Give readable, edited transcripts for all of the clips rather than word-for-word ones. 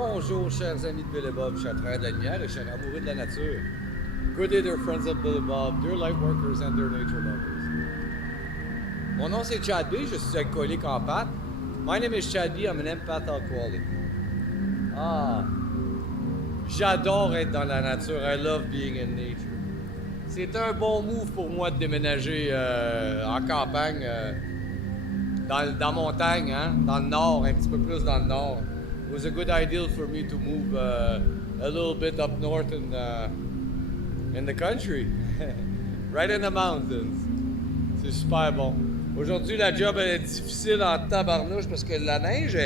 Bonjour, chers amis de Bill et Bob, chers frères de la Lumière et chers amoureux de la nature. Good day, dear friends of Bill and Bob, dear light workers and dear nature lovers. Mon nom c'est Chad B, je suis alcoolique en pâte. My name is Chad B, I'm an empath alcoholic. J'adore être dans la nature, I love being in nature. C'est un bon move pour moi de déménager en campagne, dans la montagne, hein, dans le nord, un petit peu plus dans le nord. It was a good idea for me to move a little bit up north in the country, right in the mountains. C'est super bon. Aujourd'hui, la job elle est difficile en tabarnouche parce que la neige,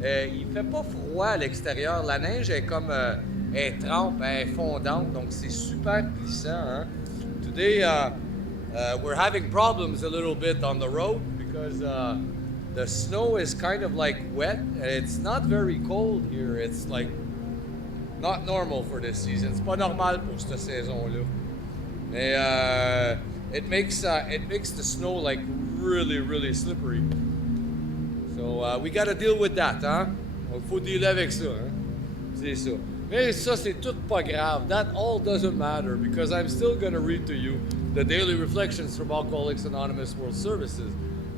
il fait pas froid à l'extérieur. La neige est comme, elle trempe, elle est fondante, donc c'est super glissant. Hein? Today, we're having problems a little bit on the road because the snow is kind of like wet. It's not very cold here. It's like not normal for this season. C'est pas normal pour cette saison-là. Et it makes the snow like really slippery. So we gotta deal with that, hein? Il faut dealer avec ça, hein? C'est ça. Mais ça, c'est tout pas grave. That all doesn't matter because I'm still gonna read to you the daily reflections from Alcooliques Anonymous World Services.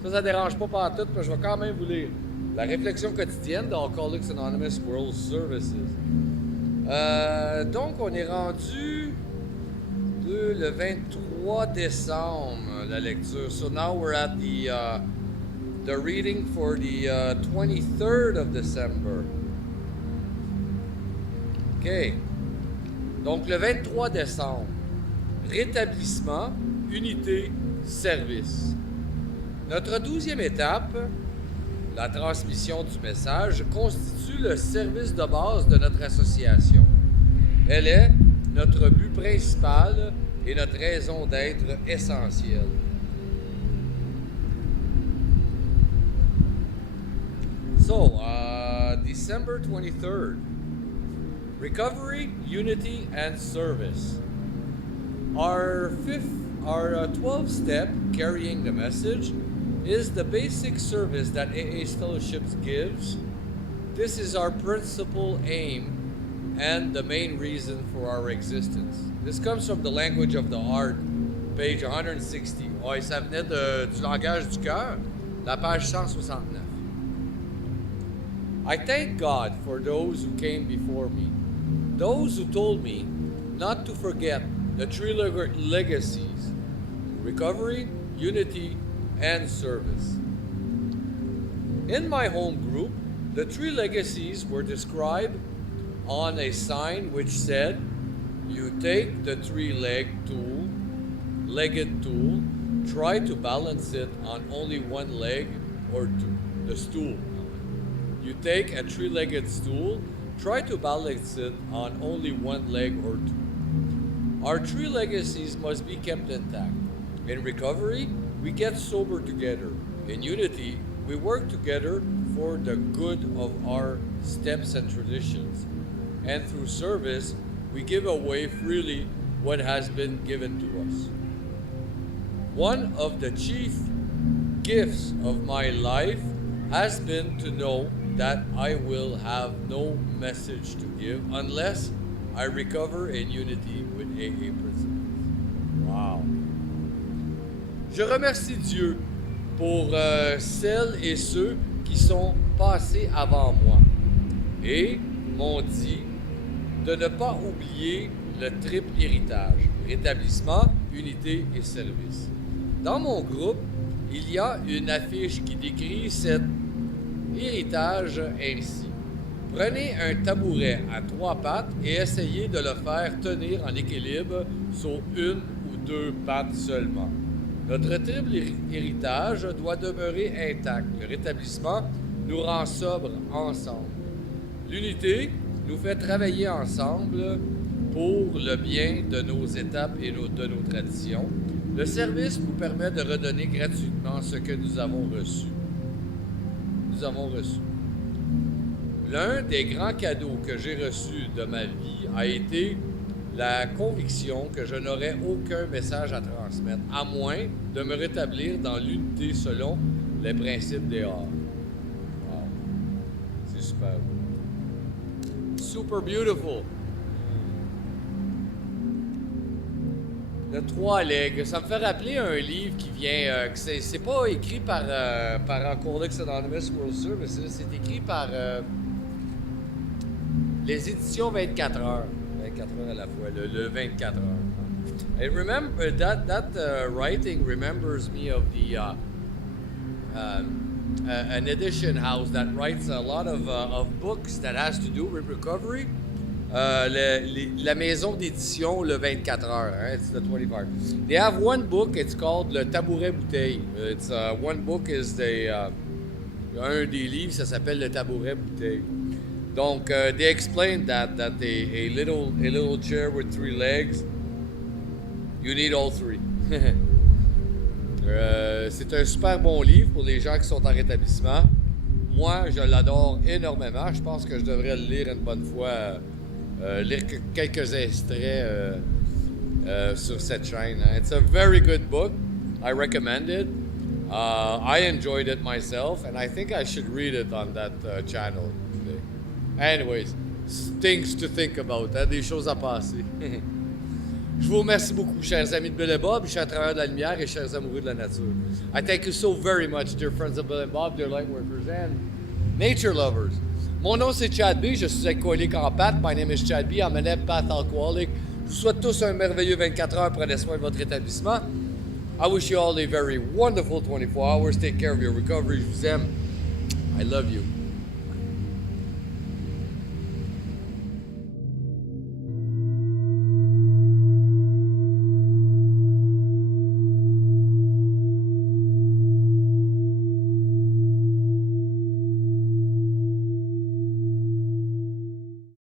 Ça dérange pas pantoute, mais je vais quand même vous lire la réflexion quotidienne d'Alcooliques Anonymous World Services. Donc, on est rendu le 23 décembre, la lecture. So now we're at the reading for the 23rd of December. OK. Donc, le 23 décembre, rétablissement, unité, service. Notre 12e étape, la transmission du message, constitue le service de base de notre association. Elle est notre but principal et notre raison d'être essentielle. So, December 23rd, recovery, unity, and service. Our 12th step, carrying the message, is the basic service that AA's fellowships gives. This is our principal aim and the main reason for our existence. This comes from the language of the heart, page 160. Ouais, ça venait du langage du cœur, la page 169. I thank God for those who came before me, those who told me not to forget the three legacies: recovery, unity, and service. In my home group, the three legacies were described on a sign which said, "You take the three-legged tool, try to balance it on only one leg or two." The stool. You take a three-legged stool, try to balance it on only one leg or two. Our three legacies must be kept intact. In recovery, we get sober together. In unity, we work together for the good of our steps and traditions. And through service, we give away freely what has been given to us. One of the chief gifts of my life has been to know that I will have no message to give unless I recover in unity with AA principles. Wow! Je remercie Dieu pour celles et ceux qui sont passés avant moi et m'ont dit de ne pas oublier le triple héritage: rétablissement, unité et service. Dans mon groupe, il y a une affiche qui décrit cet héritage ainsi. Prenez un tabouret à 3 pattes et essayez de le faire tenir en équilibre sur une ou 2 pattes seulement. Notre triple héritage doit demeurer intact. Le rétablissement nous rend sobres ensemble. L'unité nous fait travailler ensemble pour le bien de nos étapes et de nos traditions. Le service nous permet de redonner gratuitement ce que nous avons reçu. L'un des grands cadeaux que j'ai reçus de ma vie a été la conviction que je n'aurais aucun message à transmettre, à moins de me rétablir dans l'unité selon les principes des arts. Wow. C'est super beau. super beautiful. Le 3 legs, ça me fait rappeler un livre qui vient, c'est pas écrit par Alcooliques Anonymes World Services, c'est écrit par les éditions 24 heures. 24 heures à la fois, le 24 heures. And remember, that writing remembers me of the an edition house that writes a lot of books that has to do with recovery. La maison d'édition, le 24 heures, hein, it's the 24 hours. They have one book, it's called Le Tabouret Bouteille. It's one book is un des livres, ça s'appelle Le Tabouret Bouteille. Donc, they explain that a little chair with 3 legs, you need all 3. C'est un super bon livre pour les gens qui sont en rétablissement. Moi, je l'adore énormément. Je pense que je devrais le lire une bonne fois. Lire quelques extraits sur cette chaîne. It's a very good book. I recommend it. I enjoyed it myself, and I think I should read it on that channel today. Anyways, things to think about, hein, des choses à passer. Je vous remercie beaucoup, chers amis de Bill et Bob, chers travailleurs de la lumière et chers amoureux de la nature. I thank you so very much, dear friends of Bill and Bob, dear light workers and nature lovers. Mon nom, c'est Chad B. Je suis alcoolique en pâte. My name is Chad B. I'm an empath alcoholic. Je vous souhaite tous un merveilleux 24 heures. Prenez soin de votre établissement. I wish you all a very wonderful 24 hours. Take care of your recovery. Je vous aime. I love you.